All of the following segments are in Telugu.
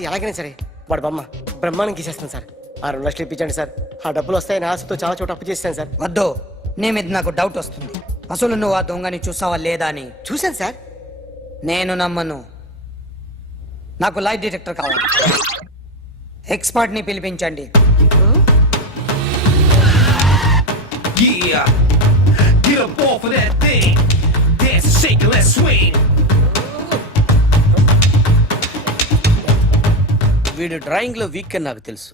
నుంచి ఎలాగైనా సరే వాడు బొమ్మ బ్రహ్మాండం గీసేస్తాను సార్. ఆ 2 లక్షలు ఇప్పించండి సార్. ఆ డబ్బులు వస్తాయని ఆశతో చాలా చోట అప్పు చేస్తాను సార్. వద్దు, నీ మీద నాకు డౌట్ వస్తుంది. అసలు నువ్వు ఆ దొంగని చూసావా లేదా అని. చూశాను సార్. నేను నమ్మను. నాకు లైట్ డిటెక్టర్ కావాలి. ఎక్స్పర్ట్ ని పిలిపించండి. Yeah, get up off of that thing. Dance and shake and let's swing. వీడు డ్రాయింగ్లో వీక్ అని నాకు తెలుసు.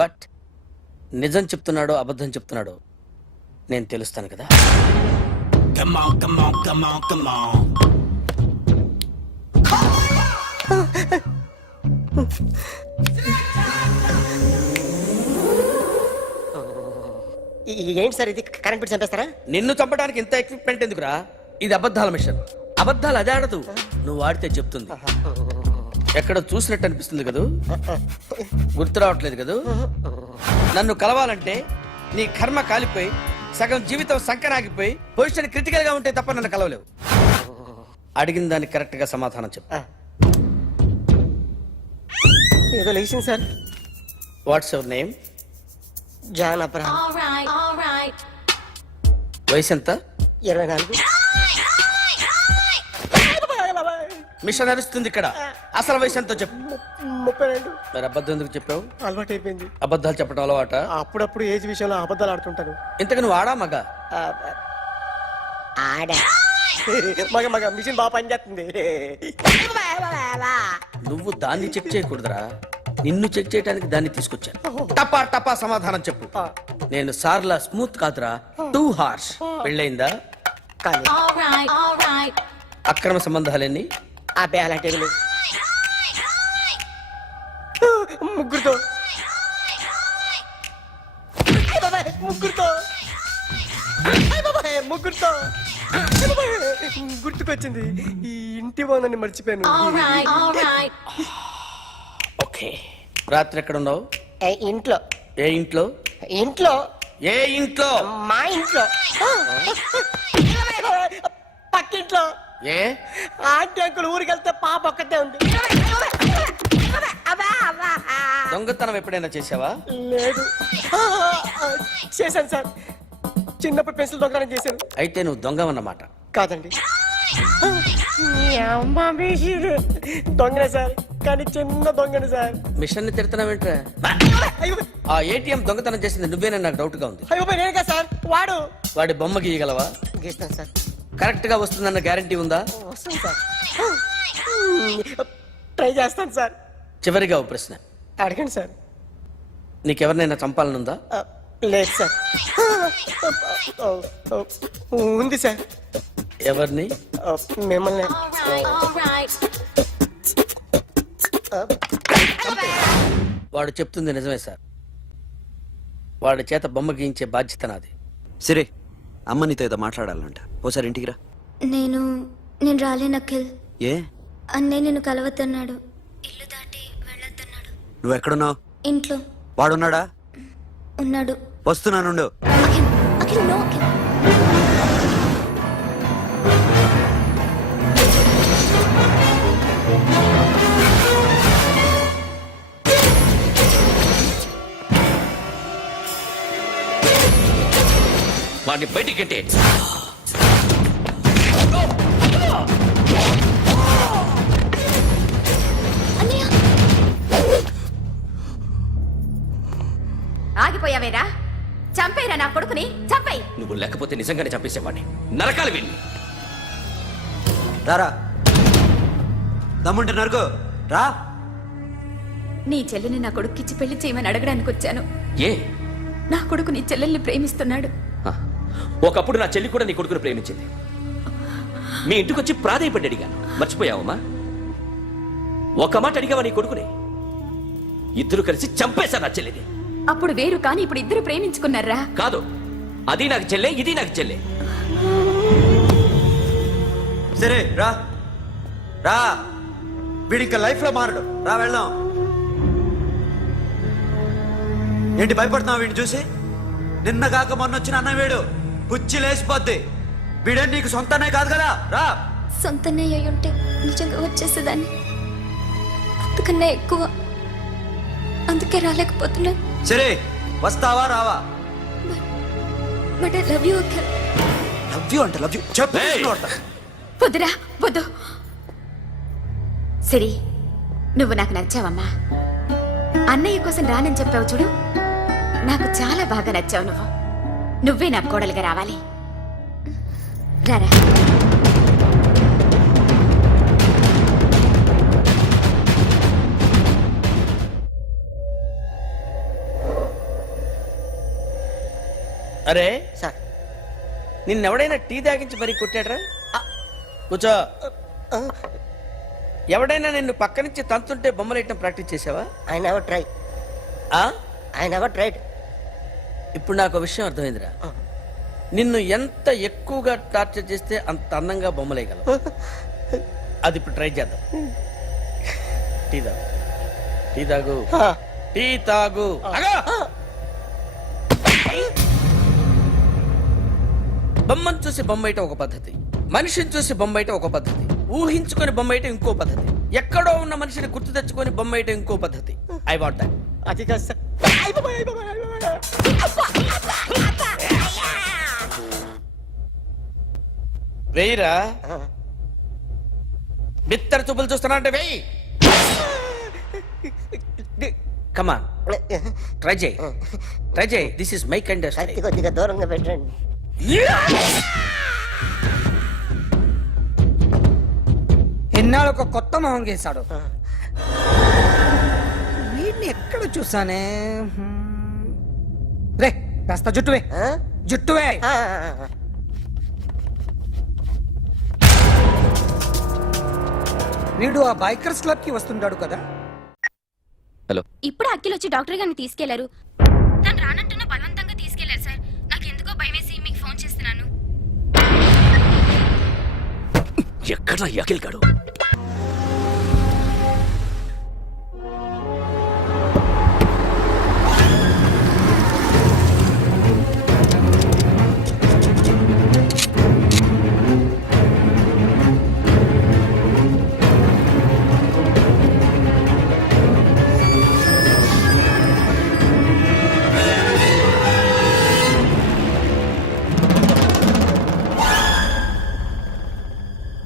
బట్ నిజం చెప్తున్నాడో అబద్ధం చెప్తున్నాడో నేను తెలుస్తాను కదా. Come on, come on, come on, come on. ఏంటి సార్ ఇది? కరెంట్ బిల్ చంపేస్తారా? నిన్ను చంపడానికి ఇంత ఎక్విప్మెంట్ ఎందుకురా? ఇది అబద్ధాల మిషన్. అబద్ధాలు అదే ఆడదు, నువ్వు ఆడితే చెప్తుంది. ఎక్కడ చూసినట్టు అనిపిస్తుంది కదూ, గుర్తు రావట్లేదు కదూ. నన్ను కలవాలంటే నీ కర్మ కాలిపోయి సగం జీవితం సంకరాగిపోయి పొజిషన్ క్రిటికల్ గా ఉంటే తప్ప నన్ను కలవలేవు. అడిగిన దానికి కరెక్ట్ గా సమాధానం చెప్పు. ఏదో లేచింది sir. What's your name? John Abraham. వయసు ఎంత? 24. మిషన్ నడుస్తుంది ఇక్కడ. అసలు వయసు ఎంతో చెప్పు. 32. మరి అబద్ధం ఎందుకు చెప్పావు? అలవాటు అయిపోయింది. అబద్ధాలు చెప్పడం అలవాట? అప్పుడప్పుడు ఏజ్ విషయంలో అబద్ధాలు ఆడుతుంటాను. ఇంతకు నువ్వు ఆడా మగ? ఆడా. మగ మిషన్ బాగా పనిచేస్తుంది. నువ్వు దాన్ని చెక్ చేయకూడదురా, నిన్ను చెక్ చేయడానికి దాన్ని తీసుకొచ్చాను. టపా టపా సమాధానం చెప్పు. నేను సార్లా స్మూత్ కాదురా, టూ హార్ష్. పెళ్ళయిందా? అక్రమ సంబంధాలన్నీ? అబ్బే అలాంటి ముగ్గురుతో ముగ్గురుతో గుర్తుకొచ్చింది. ఈ ఇంటి బాగుందని మర్చిపోయాను. ఓకే, రాత్రి ఎక్కడ ఉన్నావు? ఇంట్లో. ఏ ఇంట్లో? ఇంట్లో. ఏ ఇంట్లో? మా ఇంట్లో. పక్కింట్లో. ఏ ఆంటీ అంకుల్ ఊరికి వెళ్తే పాప ఒక్కతే ఉంది. దొంగతనం ఎప్పుడైనా చేసావా? లేదు. చేశాను సార్. చిన్నప్పుడు పెన్సిల్ దొంగతనం చేశాను. అయితే నువ్వు దొంగవన్నమాట. కాదండి, దొంగనే సార్, కానీ చిన్న దొంగనే సార్. మిషన్ ని తిడుతున్నావేంట్రా? ఆ ఏటీఎం దొంగతనం చేసింది నువ్వేనని నాకు డౌట్ గా ఉంది. అయ్యో నేనే కదా సార్. వాడి బొమ్మ గీయగలవా? గీస్తాను సార్. కరెక్ట్ గా వస్తుందన్న గ్యారంటీ ఉందా? వస్తుంది సార్. ట్రై చేస్తాను సార్. చివరిగా ఓ ప్రశ్న అడగండి సార్. నీకెవరినైనా చంపాలనుందా? లేదు సార్. ఉంది సార్. ఎవరిని? మిమ్మల్ని. వాడు చెప్తుంది నిజమే సార్. వాడి చేత బొమ్మ గీయించే బాధ్యత నాది. సరే, అమ్మ నీతో ఏదో మాట్లాడాలంట. ఓసారి ఇంటికి రా. నేను రాలేను అఖిల్. ఏ? అన్నయ్య నిన్ను కలవద్దన్నాడు. ఇల్లు దాటి వెళ్ళొద్దన్నాడు. నువ్వు ఎక్కడున్నావు? ఇంట్లో. వాడున్నాడా? ఉన్నాడు. వస్తున్నానుండు. అఖిల్, అఖిల్, నో అఖిల్. వాడిని బయటికి గట్టే. ఆగిపోయావేరా? చంపేరా నా కొడుకుని, చంపేయ్. నువ్వు లేకపోతే నిజంగానే చంపేసేవాడిని. నరకాలి వీడిని. రారా, దమ్ముంటే నరుకు రా. నీ చెల్లిని నా కొడుక్కిచ్చి పెళ్లి చేయమని అడగడానికి వచ్చాను. ఏ? నా కొడుకు నీ చెల్లెల్ని ప్రేమిస్తున్నాడు. ఒకప్పుడు నా చెల్లి కూడా నీ కొడుకును ప్రేమించింది. మీ ఇంటికి వచ్చి ప్రాధేయపడి అడిగాను. మర్చిపోయావమ్మా? ఒక మాట అడిగావా నీ కొడుకుని? ఇద్దరు కలిసి చంపేశా నా చెల్లిని. అప్పుడు వేరు, కానీ ఇప్పుడు ఇద్దరు ప్రేమించుకున్నారా? కాదు, అది నాకు చెల్లె, ఇది నాకు చెల్లె. సరే రా రా, వీడి ఇంకా లైఫ్ లో మారడు. రా వెళ్దాం. ఏంటి భయపడుతున్నావు వీడిని చూసి? నిన్న కాక మొన్న వచ్చిన అన్న వీడు పుచ్చి లేచిపోద్ది. వీడే నీకు సొంతనే కాదు కదా. రా. సొంతనే అయి ఉంటే నిజంగా వచ్చేసేదాన్ని. అంతకన్నా ఎక్కువ. అందుకే రాలేకపోతున్నాను. సరే వస్తావా రావా? But I love you Akhil. Love you అంటే లవ్ యూ చెప్పు. ఏయ్! వద్దురా వద్దు. సిరి, నువ్వు నాకు నచ్చావమ్మా. అన్నయ్య కోసం రానని చెప్పావు చూడు, నాకు చాలా బాగా నచ్చావు నువ్వు. నువ్వే నాకు కోడలుగా రావాలి. రారా. అరే సార్ నిన్నెవడైనా టీ తాగించి మరీ కొట్టాడ్రా? కూర్చో. ఎవడైనా నిన్ను పక్క నుంచి తంతుంటే బొమ్మలేయటం ప్రాక్టీస్ చేసావా? I never try. ఆ? I never tried. ఇప్పుడు నాకు విషయం అర్థమైందిరా. నిన్ను ఎంత ఎక్కువగా టార్చర్ చేస్తే అంత అందంగా బొమ్మలేయగలవు. అది ఇప్పుడు ట్రై చేద్దాం. టీ తాగు, టీ తాగు, టీ తాగు. ఆగు! బొమ్మను చూసి బొమ్మేయటం ఒక పద్ధతి, మనిషిని చూసి బొమ్మేయటం ఒక పద్ధతి, ఊహించుకొని బొమ్మేయటం ఇంకో పద్ధతి, ఎక్కడో ఉన్న మనిషిని గుర్తు తెచ్చుకొని బొమ్మేయటం ఇంకో పద్ధతి. I want that. అది కాదు సార్. వెయ్యిరా. బిత్తర చూపులు చూస్తున్నా అంటే వెయ్యి. కమాన్, ట్రై చేయి, ట్రై చేయి. This is my kind of కత్తి కొద్దిగా దూరంగా పెట్టండి. ఎన్నాళ్ళు ఒక కొత్త మొహం గీశాడు. వీడిని ఎక్కడ చూసానే? రే కాస్త జుట్టువే, జుట్టువే. వీడు ఆ బైకర్స్ క్లబ్ కి వస్తుంటాడు కదా. ఇప్పుడు అఖిల్ వచ్చి డాక్టర్ గారిని తీసుకెళ్లారు. తను రానంటున్న బలవంతంగా తీసుకెళ్లారు సార్. నాకు ఎందుకో భయమేసి మీకు ఫోన్ చేస్తున్నాను. ఎక్కడ అఖిల్ గాడు?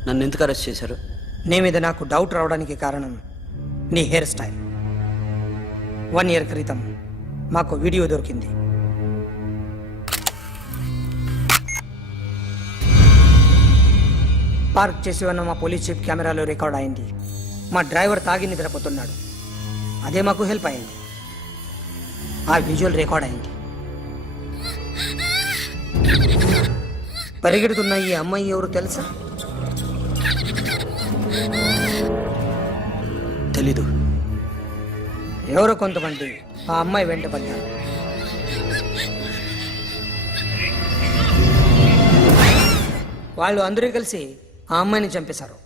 నన్ను ఎందుకు అరెస్ట్ చేశారు? నీ మీద నాకు డౌట్ రావడానికి కారణం నీ హెయిర్ స్టైల్. 1 year క్రితం మాకు వీడియో దొరికింది. పార్క్ చేసి ఉన్న మా పోలీస్ జీప్ కెమెరాలో రికార్డ్ అయింది. మా డ్రైవర్ తాగి నిద్రపోతున్నాడు. అదే మాకు హెల్ప్ అయింది. ఆ విజువల్ రికార్డ్ అయింది. పరిగెడుతున్న ఈ అమ్మాయి ఎవరు తెలుసా? తెలీదు. ఎవరో కొంతమంది ఆ అమ్మాయి వెంట పడ్డారు. వాళ్ళు అందరూ కలిసి ఆ అమ్మాయిని చంపేశారు.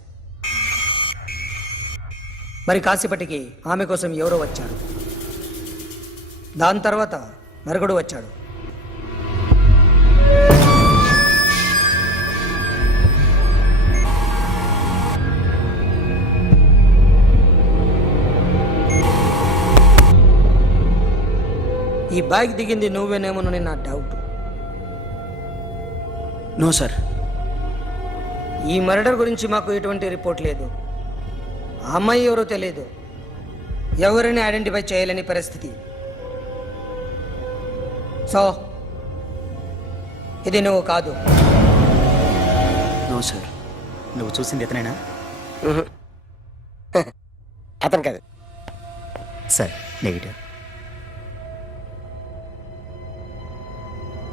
మరి కాసేపటికి ఆమె కోసం ఎవరో వచ్చారు. దాని తర్వాత మరొకడు వచ్చాడు. ఈ బైక్ దిగింది నువ్వేనేమోనని నా డౌట్. No sir. ఈ మర్డర్ గురించి మాకు ఎటువంటి రిపోర్ట్ లేదు. ఆ అమ్మాయి ఎవరో తెలియదు. ఎవరిని ఐడెంటిఫై చేయలేని పరిస్థితి. సో ఇది నువ్వు కాదు. No sir. నువ్వు చూసింది ఇతనేనా? అతను కాదు. Sir negative.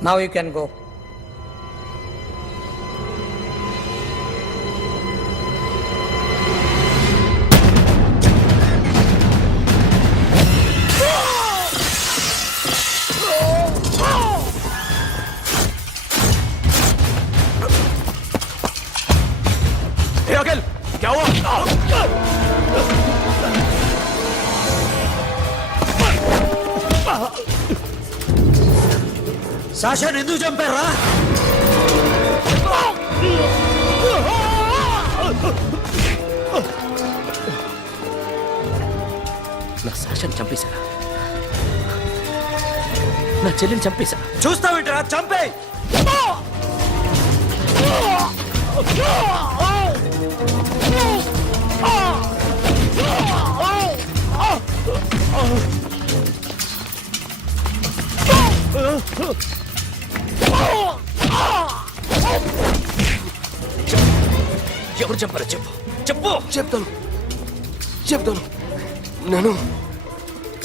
Now you can go. Akhil क्या हुआ? సాషాని ఎందుకు చంపారా? సాషాని చంపేశారా? నా చెల్లిని చంపేశారా? చూస్తావేంట్రా, చంపే. ఎవరు చంపారో చెప్పు, చెప్పు. చెప్తాను. నన్ను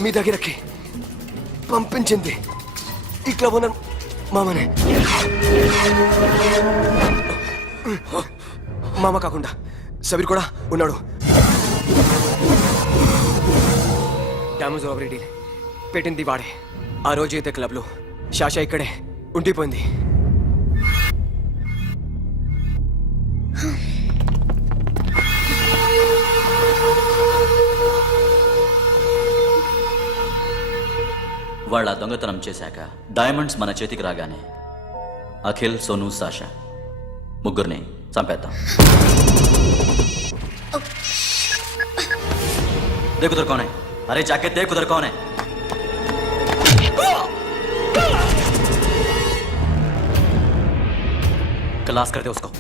మీ దగ్గరకి పంపించింది ఇట్లా ఉన్న మామనే. మామ కాకుండా సబీర్ కూడా ఉన్నాడు. డ్యామేజ్ ఓవర్ డీల్ పెట్టింది వాడే. ఆ రోజు అయితే క్లబ్లో శాషా ఇక్కడే ఉండిపోయింది. వాళ్ళ దొంగతనం చేశాక డైమండ్స్ మన చేతికి రాగానే అఖిల్, సోను, సాషా ముగ్గురిని చంపేద్దాం. देख उधर कौन है? अरे जाके देख उधर कौन है? क्लास कर दे उसको.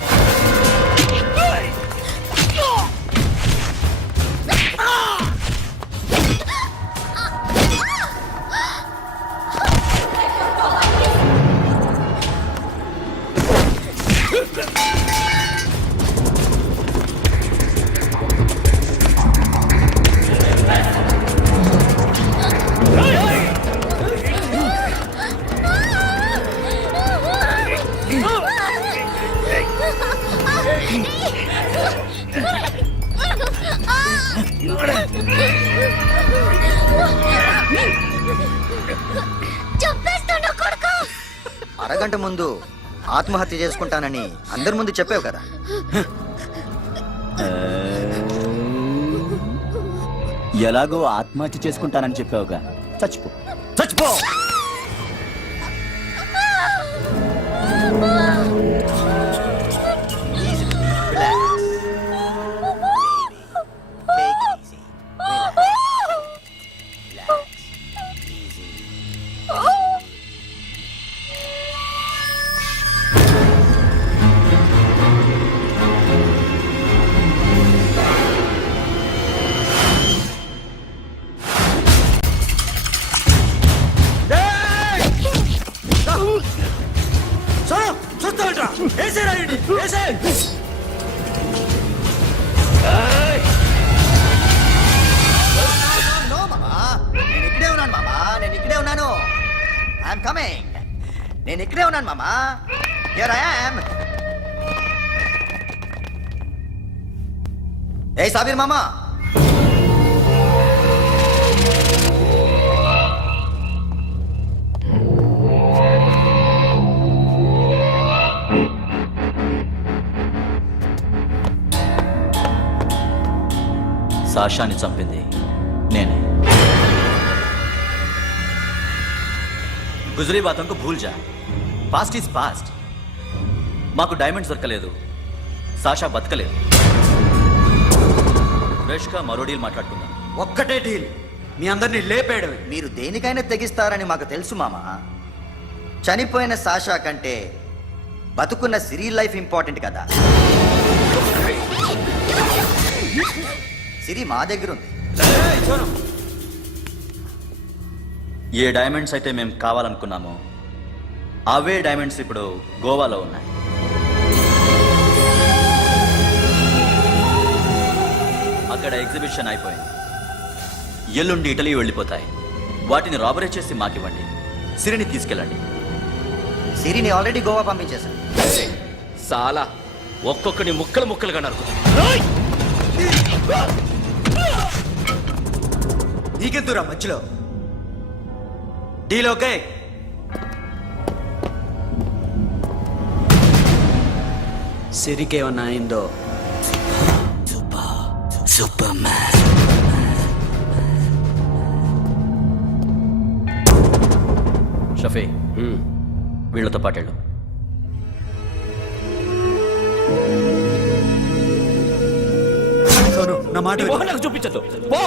అరగంట ముందు ఆత్మహత్య చేసుకుంటానని అందరి ముందు చెప్పావు కదా. ఎలాగో ఆత్మహత్య చేసుకుంటానని చెప్పావుగా, చచ్చిపో చచ్చిపో. చూస్తావేంట్రా, వేసేరా వీడిని, వేసేయ్. నేను ఇక్కడే ఉన్నాను మామా, నేను ఇక్కడే ఉన్నాను. I'm coming. నేను ఇక్కడే ఉన్నాను మామా. Here I am. ఏ సాబీర్ మామా, సాషాని చంపింది నేనే. గుజరీ బాతంకు భూల్ జా, పాస్ట్ ఈజ్ పాస్ట్. మాకు డైమండ్స్ దొరకలేదు, సాషా బతకలేదు. ఫ్రెష్గా మరో డీల్ మాట్లాడుకుందాం. ఒక్కటే డీల్, మీ అందరినీ లేపేయడమే. మీరు దేనికైనా తెగిస్తారని మాకు తెలుసు మామా. చనిపోయిన సాషా కంటే బతుకున్న సిరి లైఫ్ ఇంపార్టెంట్ కదా. సిరి మా దగ్గర ఉంది. ఏ డైమండ్స్ అయితే మేము కావాలనుకున్నామో అవే డైమండ్స్ ఇప్పుడు గోవాలో ఉన్నాయి. అక్కడ ఎగ్జిబిషన్ అయిపోయింది. ఎల్లుండి ఇటలీ వెళ్ళిపోతాయి. వాటిని రాబరీ చేసి మాకివ్వండి, సిరిని తీసుకెళ్ళండి. సిరిని ఆల్రెడీ గోవా పంపించేశాను. సాలా ఒక్కొక్కని ముక్కలు ముక్కలుగా నరుకుతా. నీకెందురా మధ్యలో? Deal okay? సిరికేమన్నా అయిందో షఫీ, వీళ్ళతో పాటేళ్ళు. నా మాట నీ మొహం నాకు చూపించద్దు, పో.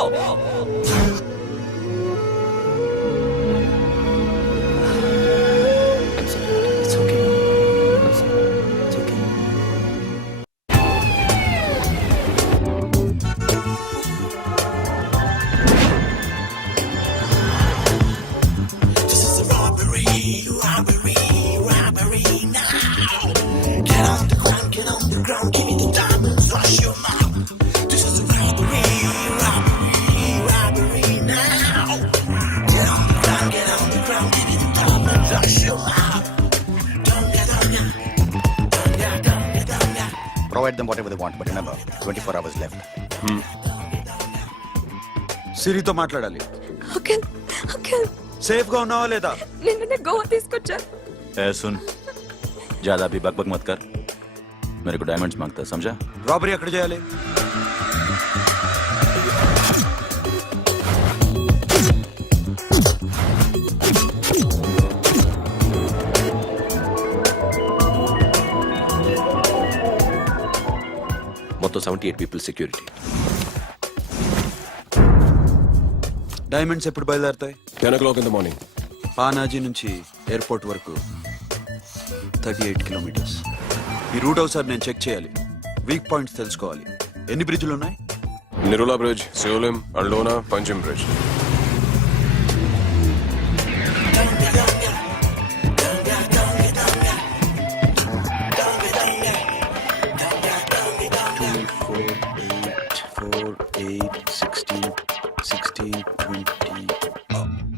them whatever they want, but remember, 24 hours left. సిరితో మాట్లాడాలి. అంకిల్ అంకిల్ సేఫ్ గా ఉన్నావా లేదా? నిన్న గోవా తీసుకొచ్చారు. ए सुन ज्यादा भी बकबक मत कर. मेरे को डायमंड्स मांगता है, समझा? రాబరీ ఎక్కడ చేయాలి? మొత్తం 78 పీపుల్ సెక్యూరిటీ. డైమండ్స్ ఎప్పుడు బయలుదేరుతాయి? 10 o'clock in the morning. Panaji నుంచి ఎయిర్పోర్ట్ వరకు 38 కిలోమీటర్స్. ఈ రూట్ ఒకసారి నేను చెక్ చేయాలి. వీక్ పాయింట్స్ తెలుసుకోవాలి. ఎన్ని బ్రిడ్జ్లు ఉన్నాయి? Nirula Bridge, Seolim, Aldona, Panjim Bridge.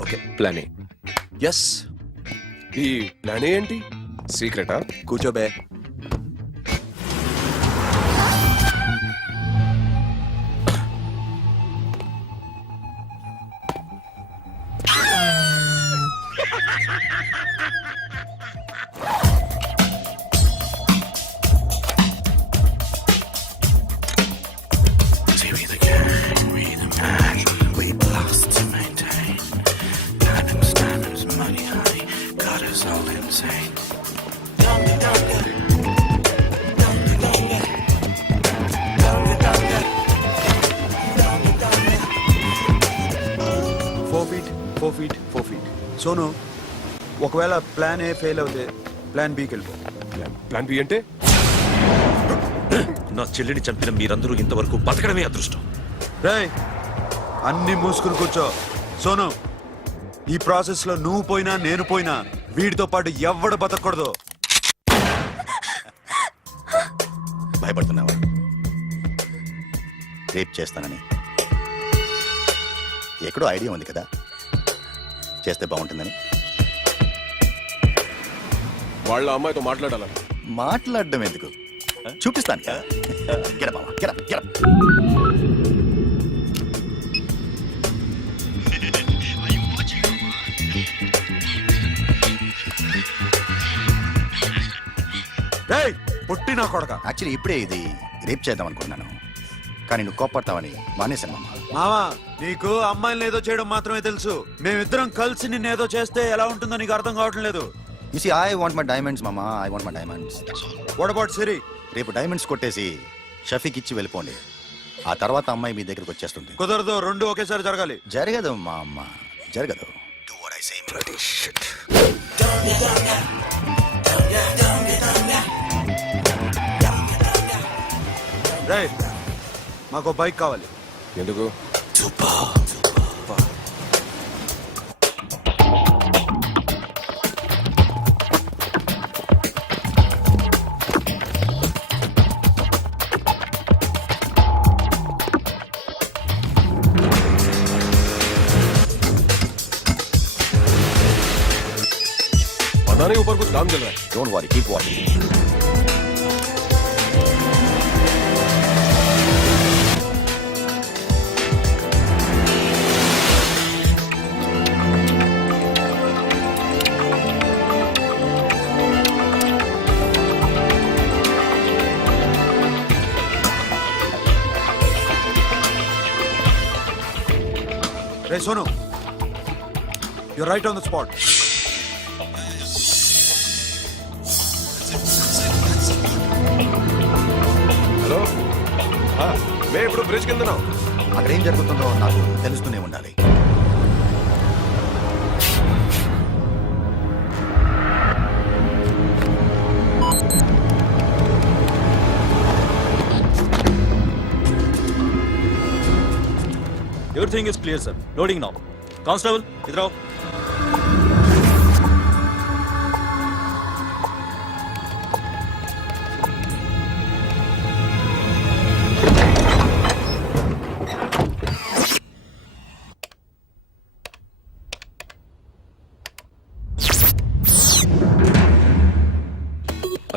Okay. Plan A. Yes. ఈ ప్లాన్ ఏంటి? సీక్రెటా? కూర్చోబే. Four feet. సోను, ఒకవేళ ప్లాన్ ఏ ఫెయిల్ అవుతే ప్లాన్ బికి వెళ్ళిపో. ప్లాన్ బి అంటే? నా చెల్లిని చంపిన మీరందరూ ఇంతవరకు బతకడమే అదృష్టం. రేయ్, అన్ని మూసుకుని కూర్చో. సోను, ఈ ప్రాసెస్ లో నువ్వు పోయినా నేను పోయినా వీడితో పాటు ఎవ్వడు బతకూడదు. భయపడుతున్నావా? రేప్ చేస్తానని ఎక్కడో ఐడియా ఉంది కదా, చేస్తే బాగుంటుందని. వాళ్ళ అమ్మాయితో మాట్లాడాలని. మాట్లాడడం ఎందుకు, చూపిస్తాను కదా. Get up, మామ, get up, get up. రేయ్, పొట్టి నా కొడక. యాక్చువల్లీ ఇప్పుడే ఇది రేప్ చేద్దాం అనుకున్నాను, కానీ నువ్వు కోపడతావని మానేశాను మామ. మావా, నీకు అమ్మాయిలను ఏదో చేయడం మాత్రమే తెలుసు. మేమిద్దరం కలిసి నిన్ను ఏదో చేస్తే ఎలా ఉంటుందో నీకు అర్థం కావటం లేదు. You see, I want my diamonds, mama. I want my diamonds. What about సిరి? రేపు డైమండ్స్ కొట్టేసి షఫీక్ ఇచ్చి వెళ్ళిపోండి. ఆ తర్వాత అమ్మాయి మీ దగ్గరికి వచ్చేస్తుంది. కుదరదు, రెండు ఒకేసారి జరగాలి. జరగదు మా అమ్మ, జరగదు. Do what I say. Bloody shit. రేయ్, మాకు బైక్ కావాలి. ఎందుకు? पता नहीं ऊपर कुछ काम चल रहा है. Don't worry, keep watching. Ray Sonu, you're right on the spot. Hello, మేము ఇప్పుడు బ్రిడ్జ్ కింద ఉన్నాం. అక్కడ ఏం జరుగుతుందో నాకు తెలుస్తూనే ఉండాలి. Everything is clear, sir. Loading now. Constable, idhar aao.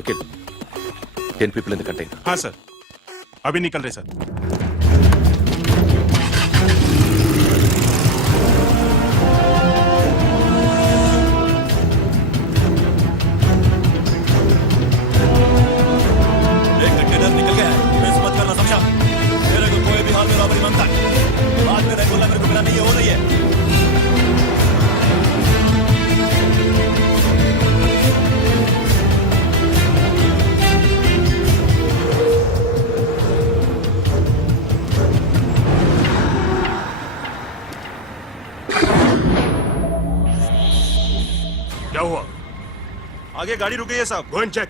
Akhil, 10 people in the container. हाँ सर. अभी निकल रहे सर। एक कंटेनर निकल गया है, मिस मत करना, समझा? मेरे को कोई भी हाल में रॉबरी मांगता है, बाद में रेगुलर मेरे को मिला नहीं है, हो रही है। क्या हुआ? आगे गाड़ी रुकी है साहब, go and check.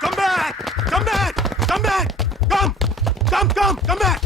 Come back! Come back! Come back! Come back!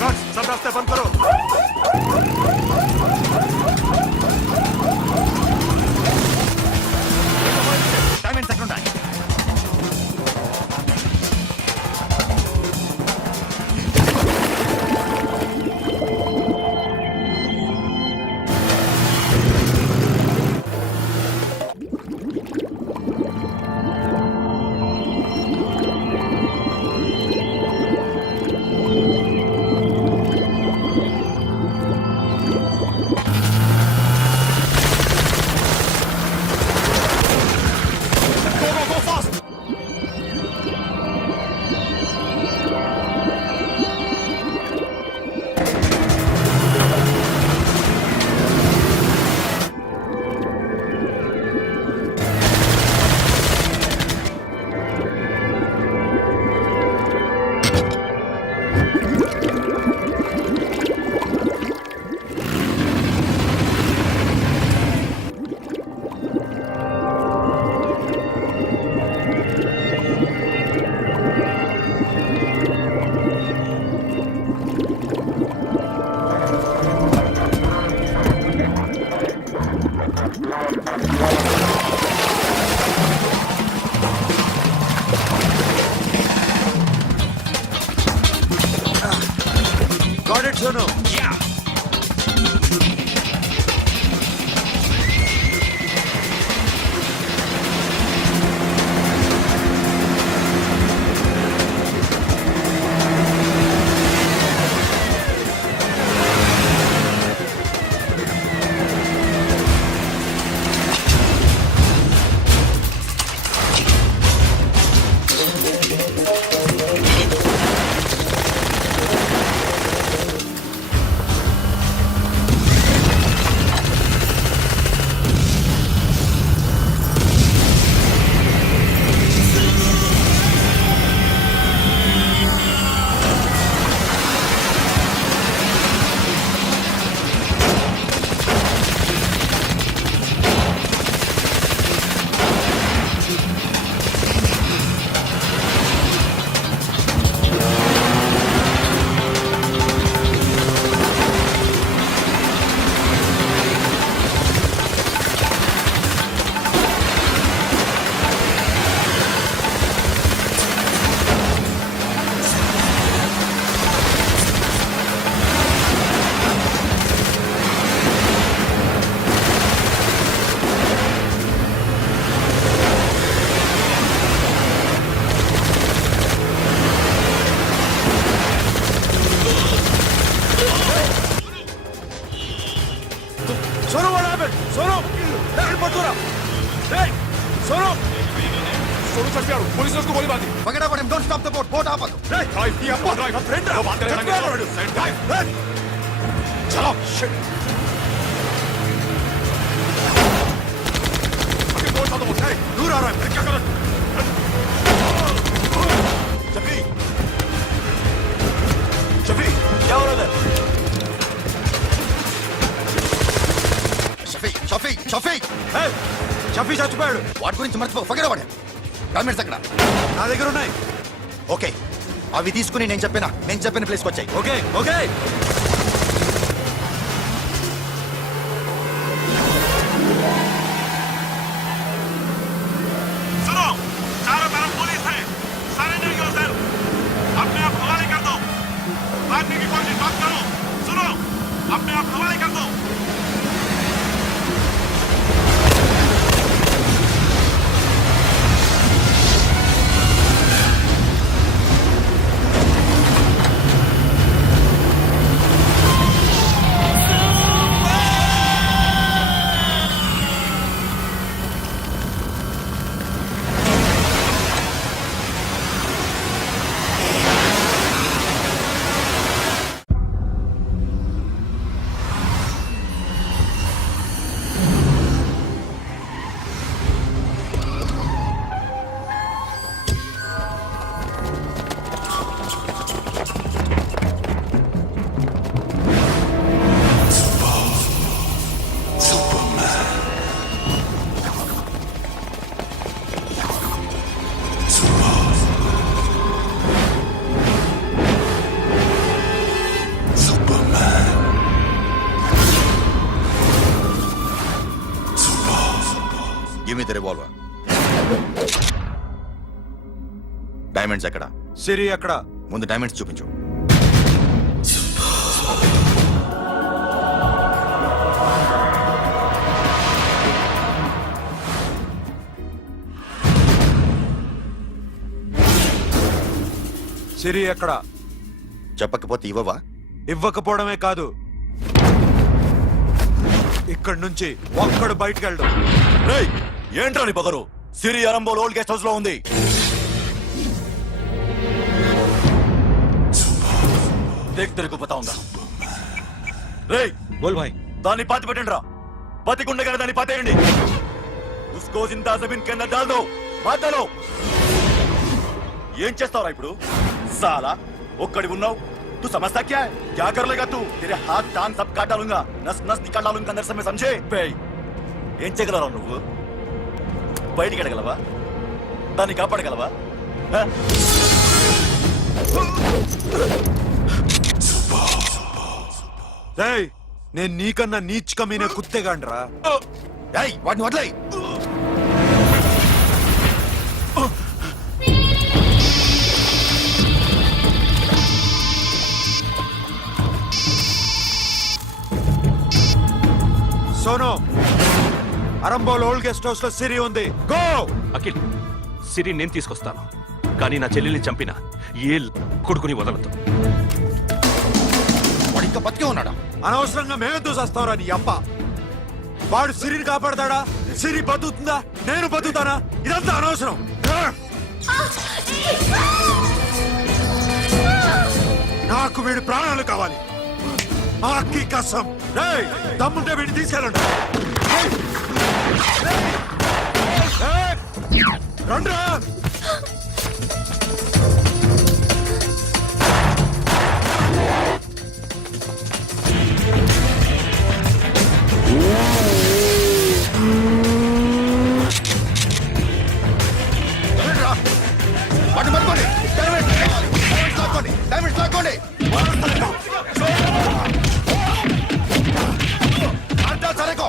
Guards, सब रास्ते बंद करो। डायमंड सेकंड है। Got it, Sonu. Sonu airport दूर सोनू सोनू चढ़ पुलिस ने उसको गोली मार दी Forget about him. Don't stop the boat. Boat आप ड्राइव किया ड्राइव फ्रेंड बात करेंगे चलो शिट दूर आ रहा है क्या करो शफी शफी क्या हो रहा है షఫీ షఫీ షఫీ చచ్చిపోయాడు. వాటి గురించి మర్చిపో ఫర్గెట్ అబౌట్ హిమ్ డాక్యుమెంట్స్ ఎక్కడ నా దగ్గర ఉన్నాయి. ఓకే అవి తీసుకుని నేను చెప్పిన ప్లేస్కి వచ్చాయి ఓకే ఓకే सुनो चारों तरफ पुलिस है सरेंडर करो सर अपने आप हवाले कर दो भागने की कोशिश मत करो सुनो अपने आप हवाले कर दो give me the revolver diamonds ఎక్కడ సిరి అక్కడ. ముందు డైమండ్స్ చూపించు సిరి ఎక్కడ? చెప్పకపోతే ఇవ్వవా ఇవ్వకపోవడమే కాదు, ఇక్కడి నుంచి ఒక్కడు బయటకు వెళ్ళడు. రేయ్ ఏంట్రా నీ పొగరు సిరి అరంబోల్ ఓల్డ్ గెస్ట్ హౌస్ లో ఉంది देख तेरे को बताऊंगा रे बोल भाई. दानी पाती పెట్టండి రా బతికుండే కదా దాన్ని పాతేయండి उसको जिंदा जमीन के अंदर डाल दो मार डालो ఏం చేస్తావురా ఇప్పుడు साला ఒక్కడి ఉన్నావు तू समझता क्या है क्या कर लेगा तू तेरे हाथ टांग सब काट डालूंगा नस नस निकाल डालूंगा अंदर से मैं समझे बे ఏం చేయగలరా నువ్వు బయటికి ఎడగలవా దాన్ని కాపాడగలవా నేను నీకన్నా నీచకమైన కుత్తేగాండ్రా. వాటిని వదిలేయ్ Sonu Arambol old guest house లో సిరి ఉంది. గో. అఖిల్ సిరి నేను తీసుకొస్తాను కానీ నా చెల్లెల్ని చంపిన ఏ కొడుకుని వదలదు వాడు ఇంకా బతికే ఉన్నాడా అనవసరంగా మేమెందుకు చేస్తావురా నీ అప్ప. వాడు సిరిని కాపాడతాడా? సిరి బతుకుతుందా? నేను బతుకుతానా? ఇదంతా అనవసరం. నాకు వీడి ప్రాణాలు కావాలి. ఆకి కసం. దమ్ముంటే వీడిని తీసుకెళ్ళండి. రండ్రా. వాటిని పట్టుకోండి డైమండ్స్ లాక్కోండి అడ్డా సరేకో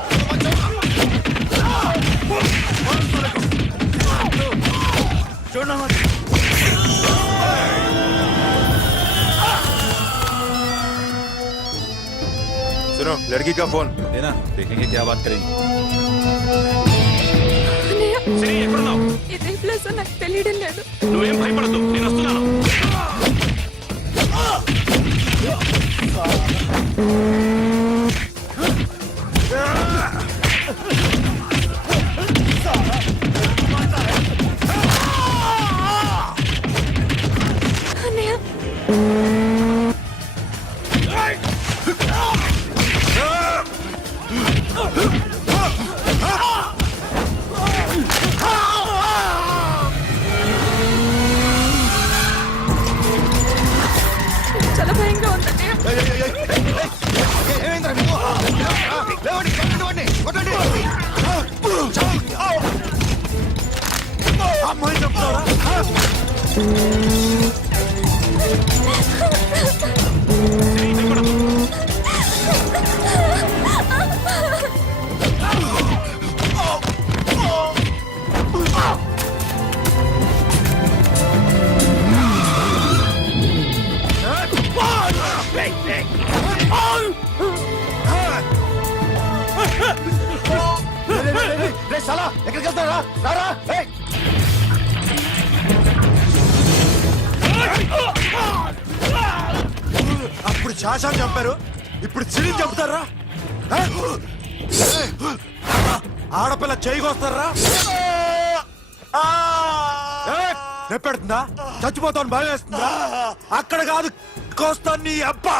सुनो लड़की का फोन देना देखेंगे क्या बात करेंगे. ఇదే ప్లేస్ నాకు తెలియడం లేదు. నువ్వేం భయపడద్దు నేను వస్తున్నాను ఏమైందిరా మీకు? లేవండి, కొట్టండి వాడిని, కొట్టండి. అమ్మాయి చెప్తారా? రే సాలా, ఎక్కడికి వెళ్తారా? రారా. ఏయ్. అప్పుడు శాసనం చంపారు, ఇప్పుడు చిరి చంపుతారా? ఆడపిల్ల చేయకొస్తారా? నెప్పెడుతుందా? చచ్చిపోతాను భయం వేస్తుందా? అక్కడ కాదు, కోస్తాను నీ అబ్బా.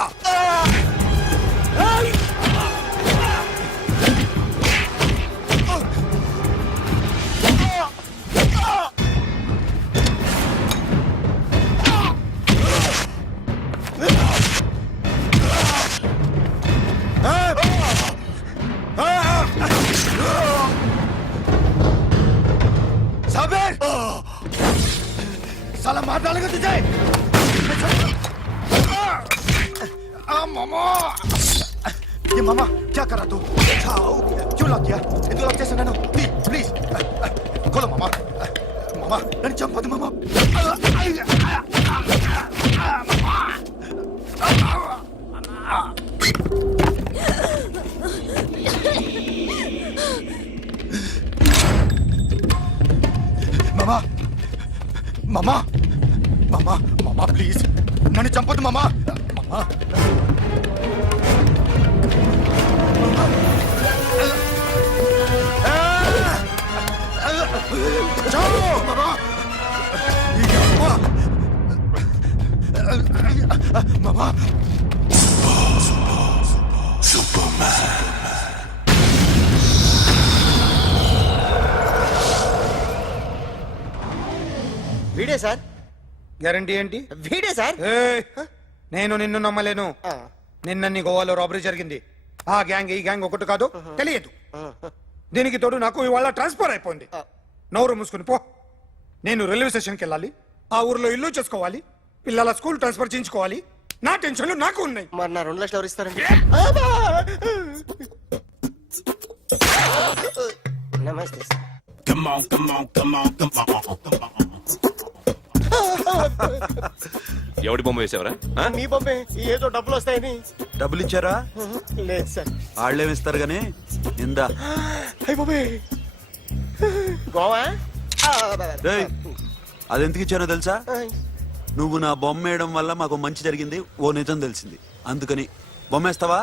साबिर साला मार डालेगा तुझे। मामा ये मामा क्या करा तू? क्यों लग गया? ఎందుకు లాక్ చేశాను నేను? ప్లీజ్ खोलो मामा मामा నన్ను చంపదు మామా. మామా మామా మామా మామా ప్లీజ్ నన్ను చంపొద్దు మామా. మామా చావు మామా. మామా వీడే సార్, గ్యారంటీ ఏంటి? వీడే సార్. నేను నిన్ను నమ్మలేను. నిన్న నీ గోవాలో రాబరీ జరిగింది. ఆ గ్యాంగ్ ఈ గ్యాంగ్ ఒకటి కాదు, తెలియదు. దీనికి తోడు నాకు ఇవాళ ట్రాన్స్ఫర్ అయిపోయింది. నోరు మూసుకుని పో. నేను రైల్వే స్టేషన్కి వెళ్ళాలి, ఆ ఊర్లో ఇల్లు చేసుకోవాలి, పిల్లల స్కూల్ ట్రాన్స్ఫర్ చేయించుకోవాలి. నా టెన్షన్లు నాకు ఉన్నాయి. మరి నా 2 లక్షలు ఎవరు ఇస్తారండి? నమస్తే సార్. ఎవడి బొమ్మ వేసావరా? మీ బొమ్మే, ఏదో డబ్బులు వస్తాయని. డబ్బులు ఇచ్చారా? లేదు సార్. వాళ్ళేమి ఇస్తారు గానీ ఇందా. అయ్య బాబే, గోవా. రేయ్, అది ఎందుకు ఇచ్చానో తెలుసా? నువ్వు నా బొమ్మ వేయడం వల్ల మాకు మంచి జరిగింది, ఓ నిజం తెలిసింది. అందుకని బొమ్మేస్తావా?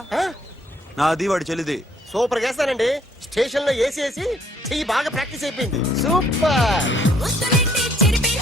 నాది వాడి చెల్లిది. సూపర్ వేస్తానండి. స్టేషన్ లో ఏసీ చెయ్యి బాగా ప్రాక్టీస్ అయిపోయింది. సూపర్.